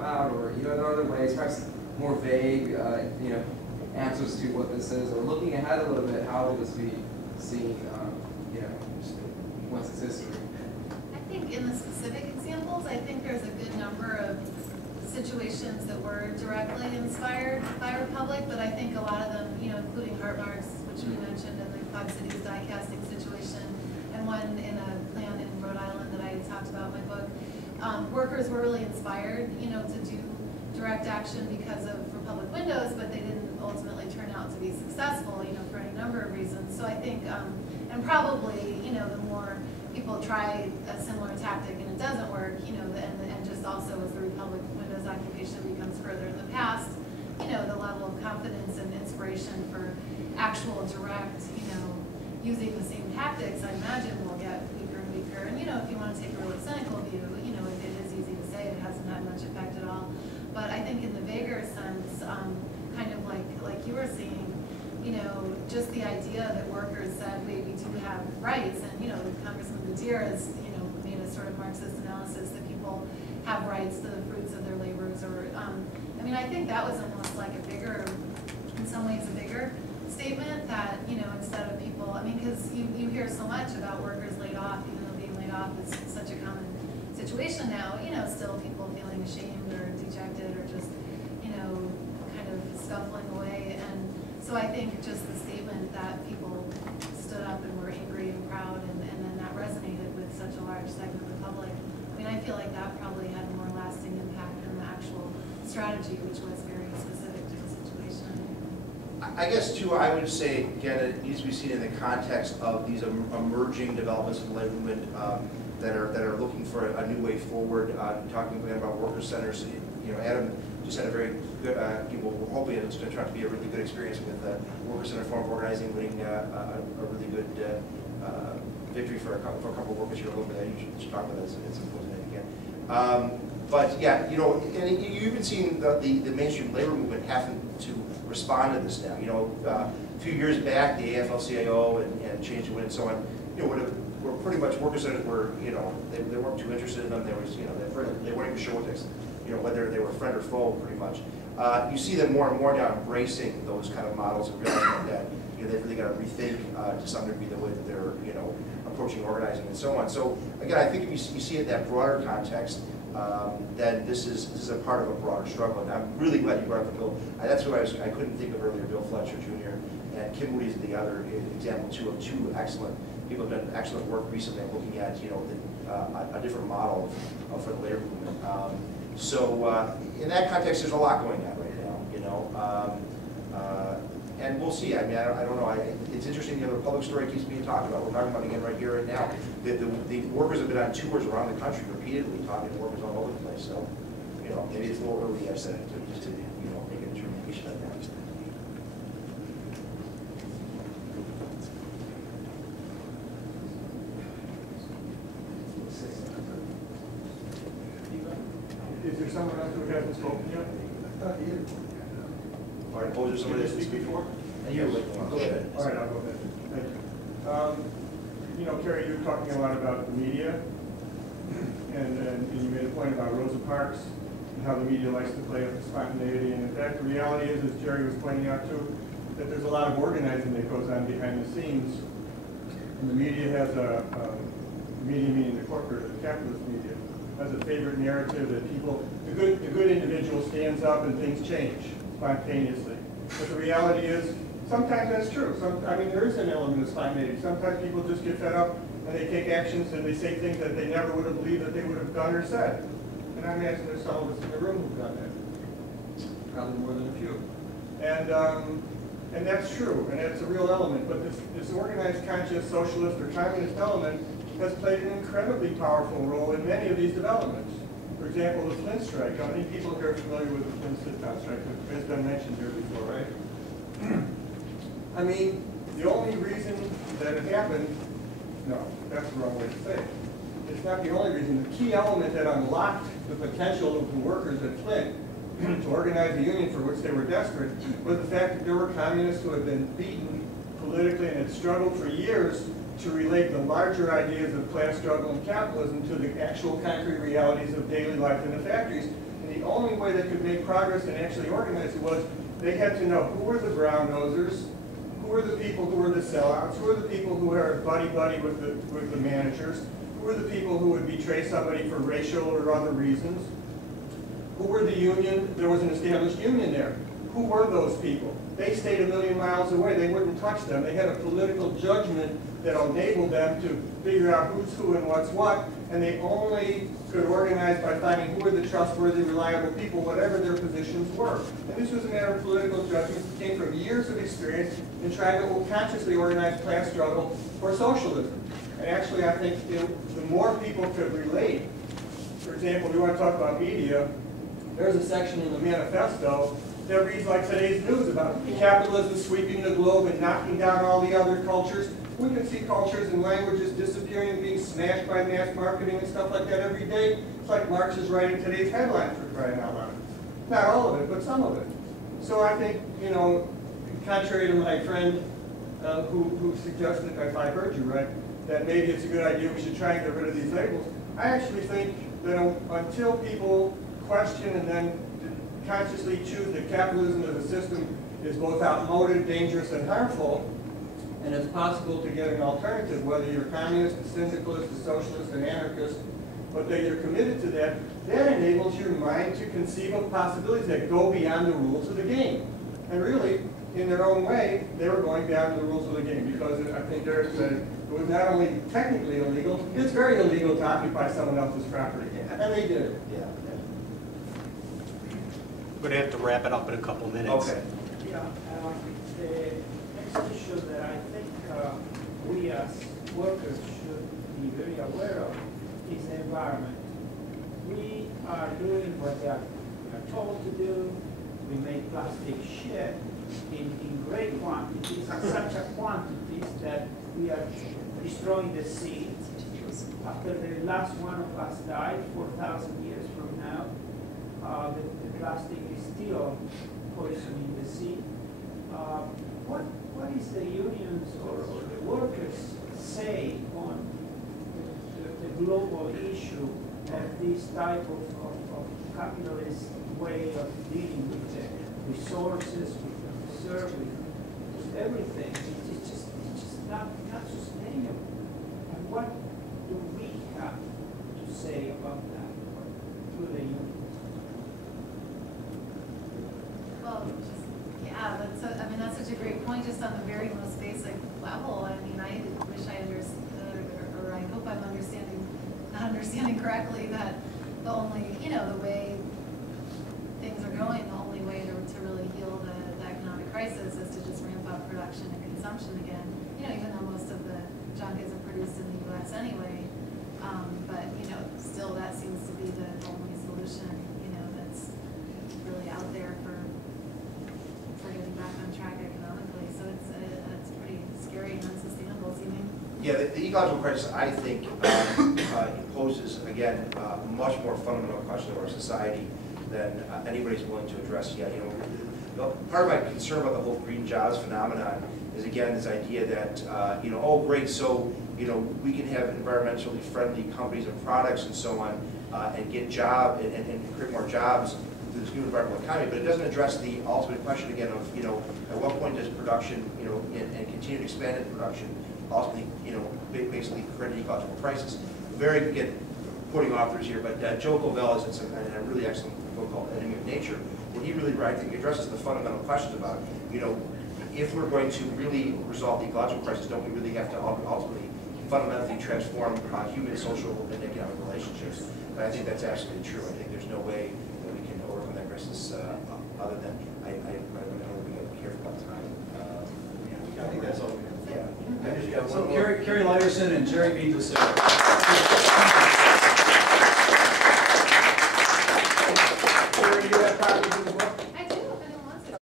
help out, or there are other ways, perhaps more vague, answers to what this is, or looking ahead a little bit, how will this be seen, once it's history? I think in the specific examples, I think there's a good number of situations that were directly inspired by Republic, but I think a lot of them, including heart marks, which we mentioned, and the Quad Cities die casting situation, and one in a plant in Rhode Island that I talked about in my book. Workers were really inspired, to do direct action because of Republic windows, but they didn't ultimately turn out to be successful, for any number of reasons. So I think, and probably, the more people try a similar tactic and it doesn't work, and just also as the Republic windows occupation becomes further in the past, the level of confidence and inspiration for actual direct, using the same tactics, I imagine will get weaker and weaker. And if you want to take a really cynical view, it is easy to say it hasn't had much effect at all. But I think in the bigger sense, kind of like you were saying, just the idea that workers said, wait, we do have rights, and Congressman Badir has made a sort of Marxist analysis that people have rights to the fruits of their labors, or I think that was almost like a bigger, in some ways a bigger statement that instead of people, because you hear so much about workers laid off, even though being laid off is such a common situation now, still people feeling ashamed or dejected or just kind of scuffling away. And so I think just the statement that people stood up and were angry and proud, and then that resonated with such a large segment of the public. I feel like that probably had a more lasting impact than the actual strategy, which was very specific to the situation. I guess too, I would say, again, it needs to be seen in the context of these emerging developments in the labor movement that are looking for a new way forward. Talking again about worker centers, Adam just had a very good, we're hoping it's going to turn out to be a really good experience with worker center form of organizing, winning a really good victory for a couple of workers here a little bit. You should talk about that at some point again. But yeah, and you've even seen the mainstream labor movement having to respond to this now. A few years back, the AFL-CIO and Change to Win and so on, were pretty much worker centers were, they weren't too interested in them. They was, they weren't even sure what whether they were friend or foe, pretty much. You see them more and more now embracing those kind of models and realizing that they've really got to rethink to some degree the way that they're approaching organizing and so on. So again, I think if you see it in that broader context, then this is a part of a broader struggle. And I'm really glad you brought up the bill. That's who I couldn't think of earlier. Bill Fletcher Jr. and Kim Moody's the other example too of two excellent people have done excellent work recently looking at a different model for the labor movement. So in that context, there's a lot going on right now, and we'll see. I don't know. It's interesting. The public story keeps being talked about. We're talking about it again right here, right now. The workers have been on tours around the country repeatedly, talking to workers all over the place. So, maybe it's a little early, I've said, just to make a determination on that. Is there someone else who hasn't spoken yet? All right, was there somebody that speak before? Go ahead. All right, I'll go ahead. Thank you. Kerry, you were talking a lot about the media, and you made a point about Rosa Parks and how the media likes to play up the spontaneity. And in fact, the reality is, as Jerry was pointing out too, that there's a lot of organizing that goes on behind the scenes. And the media has media meaning the corporate or the capitalist media, has a favorite narrative that people, the good individual stands up and things change spontaneously. But the reality is, sometimes that's true. There is an element of spontaneity. Sometimes people just get fed up and they take actions and they say things that they never would have believed that they would have done or said. And I imagine there's some of us in the room who've done that. Probably more than a few. And that's true, and that's a real element. But this organized, conscious, socialist, or communist element has played an incredibly powerful role in many of these developments. For example, the Flint strike. How many people here are familiar with the Flint sit-down strike? It's been mentioned here before, right? The only reason that it happened, no, that's the wrong way to say it. It's not the only reason. The key element that unlocked the potential of the workers at Flint to organize a union for which they were desperate was the fact that there were communists who had been beaten politically and had struggled for years to relate the larger ideas of class struggle and capitalism to the actual concrete realities of daily life in the factories. And the only way they could make progress and actually organize it was they had to know who were the brown nosers, who were the people who were the sellouts, who were the people who were buddy-buddy with the managers, who were the people who would betray somebody for racial or other reasons, who were the union, there was an established union there. Who were those people? They stayed a million miles away. They wouldn't touch them. They had a political judgment that enabled them to figure out who's who and what's what, and they only could organize by finding who were the trustworthy, reliable people, whatever their positions were. And this was a matter of political judgment that came from years of experience in trying to consciously organize class struggle for socialism. And actually, I think the more people could relate, for example, we want to talk about media, there's a section in the manifesto that reads like today's news about capitalism sweeping the globe and knocking down all the other cultures. We can see cultures and languages disappearing and being smashed by mass marketing and stuff like that every day. It's like Marx is writing today's headlines for crying out loud. Not all of it, but some of it. So I think, you know, contrary to my friend who suggested, if I heard you right, that maybe it's a good idea we should try and get rid of these labels, I actually think that until people question and then consciously choose that capitalism as a system is both outmoded, dangerous, and harmful, and it's possible to get an alternative, whether you're communist, a syndicalist, a socialist, an anarchist, but that you're committed to that, that enables your mind to conceive of possibilities that go beyond the rules of the game. And really, in their own way, they were going beyond the rules of the game, because I think Eric said it was not only technically illegal, it's very illegal to occupy someone else's property. And they did it. Yeah. We're going to have to wrap it up in a couple minutes. Okay. Yeah, the next issue that I think we as workers should be very aware of is the environment. We are doing what we are told to do. We make plastic shit in great quantities, such a quantities that we are destroying the sea. After the last one of us died 4,000 years from now, the plastic is still poisoning the sea. What is the unions or the workers say on the global issue of this type of capitalist way of dealing with the resources, with the reserve, with everything? It's just not sustainable. And what do we have to say about that to the unions? Well, yeah, that's such a great point, just on the very most basic level. I mean, I wish I understood, or I hope I'm not understanding correctly, that the only, the way things are going, the only way to really heal the economic crisis is to just ramp up production and consumption again. Even though most of the junk isn't produced in the U.S. anyway, but still that seems to be the only solution, that's really out there for getting back on track economically. So it's pretty scary and unsustainable seeming. Yeah, the ecological crisis, I think, poses, again, a much more fundamental question of our society than anybody's willing to address yet. Part of my concern about the whole green jobs phenomenon is, again, this idea that, oh, great, so, we can have environmentally friendly companies and products and so on, and get jobs and create more jobs through this new environmental economy, but it doesn't address the ultimate question, again, of, at what point does production, and continued expanded production ultimately, basically create an ecological crisis. Very, again, quoting authors here, but Joe Covell is in a really excellent book called Enemy of Nature, where he really, I think, addresses the fundamental questions about, if we're going to really resolve the ecological crisis, don't we really have to ultimately fundamentally transform human, social, and economic relationships? And I think that's absolutely true. I think there's no way that we can overcome that crisis other than, I know we got to be careful about time. I think that's all we have. Yeah. So Carrie Lyerson and Jerry B. DeSera. Jerry, you have copies of the book?